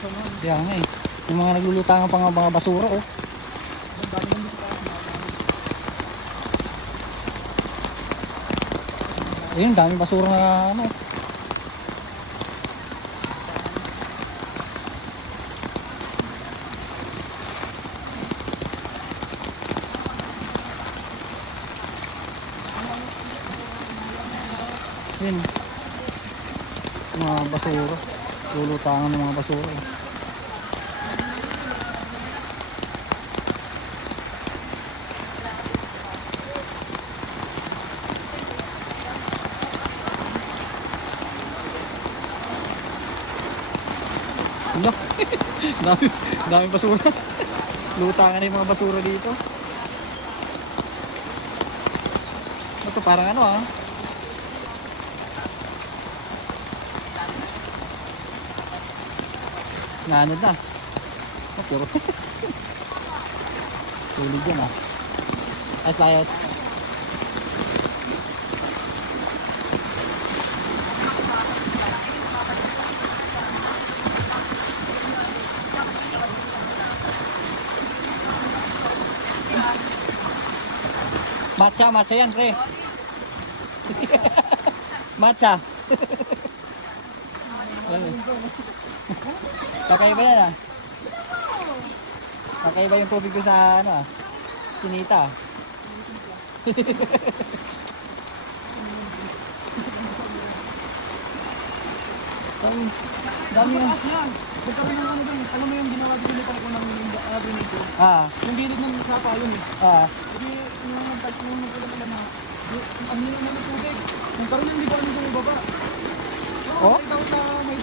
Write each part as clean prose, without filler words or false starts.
Kaya nga eh. Yung mga naglulutangan pa nga mga basura oh. Ayun, dami basura na ano. Ayun. Mga basura. Lulutangan ng mga basura. Ano? dami basura. Lutangan na yung mga basura dito. Ito parang ano ah. Naano na. Oh, puro. Sulit yan ah. Ayos. Matcha yan, pre. Matcha. Kakaiba yan ah. Kakaiba yung tubig ko sa ano ah. Sinita. Dami yan. Pagkaroon ng ano doon, alam mo yung ginawa dito ni Paliko ng avenue ko. Yung gilid ng sapa yun eh. Hindi, yung nagkulang na, ang hino na ng tubig. Kung karoon hindi pa rin bumababa. Oh?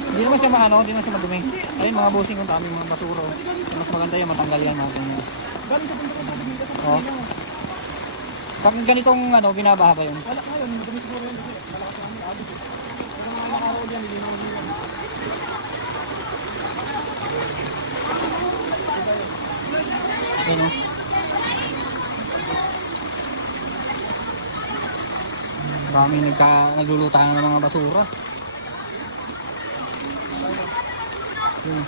Hindi naman siya maano, hindi naman siya madumi. Ayun mga bossing kung daming mga basura. Mas maganda yan, matanggal yan mga ganyan. Galing sa punta ng tubig, hindi ka sa Oh. Pag ganitong ano, binabaha ba yun? Wala ngayon, madumi siguro yun kasi malakas na kami agos eh. Pero mga nakaraw dyan, nilinaw nila. Ayun oh. Daming naglulutangan ng mga basura. Ayun.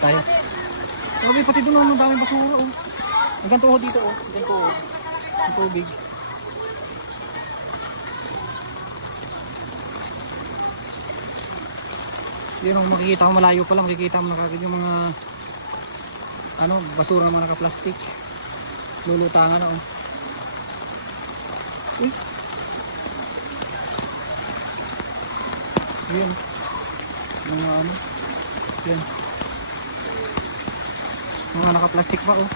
Tayo. Grabe, pati doon ang daming basura oh. Hanggang tuhod dito oh. Hanggang tuhod. Ang tubig. Yun ang makikita ko malayo pa lang. Makikita mo nakagad yung mga ano, basura ng mga naka-plastic. Lulutangan oh. Uy. Yun. Yung ano. Yun. Mga naka-plastic pa oh.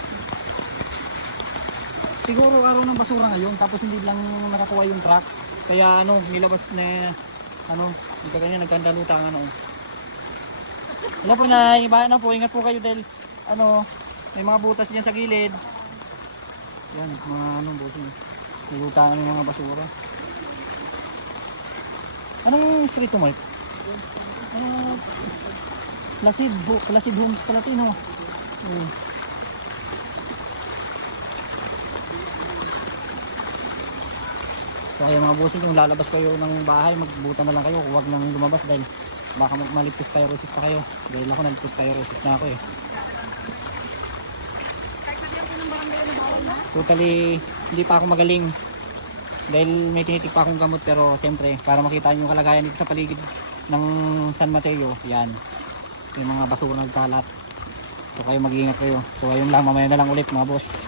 Siguro araw ng basura ngayon tapos hindi lang nakakuha yung truck. Kaya ano, nilabas na ano, hindi ka ganyan nagkandalutangan oh. Wala po na, ibahan na po, ingat po kayo dahil ano, may mga butas diyan sa gilid. Yan, mga ano, busing. Nilutangan yung mga basura. Anong street to, Mark? Placid Homes pala ito, no? So kaya mga busing, kung lalabas kayo ng bahay, magbuta na lang kayo. Huwag nang lumabas dahil baka ma-leptospirosis pa kayo. Dahil ako na-leptospirosis na ako eh. Totally, hindi pa ako magaling. Dahil may tinitik pa akong gamot pero siyempre, para makita nyo yung kalagayan dito sa paligid ng San Mateo, yan. Yung mga basura nagkalat. So kayo mag-iingat kayo. So ayun lang, mamaya na lang ulit mga boss.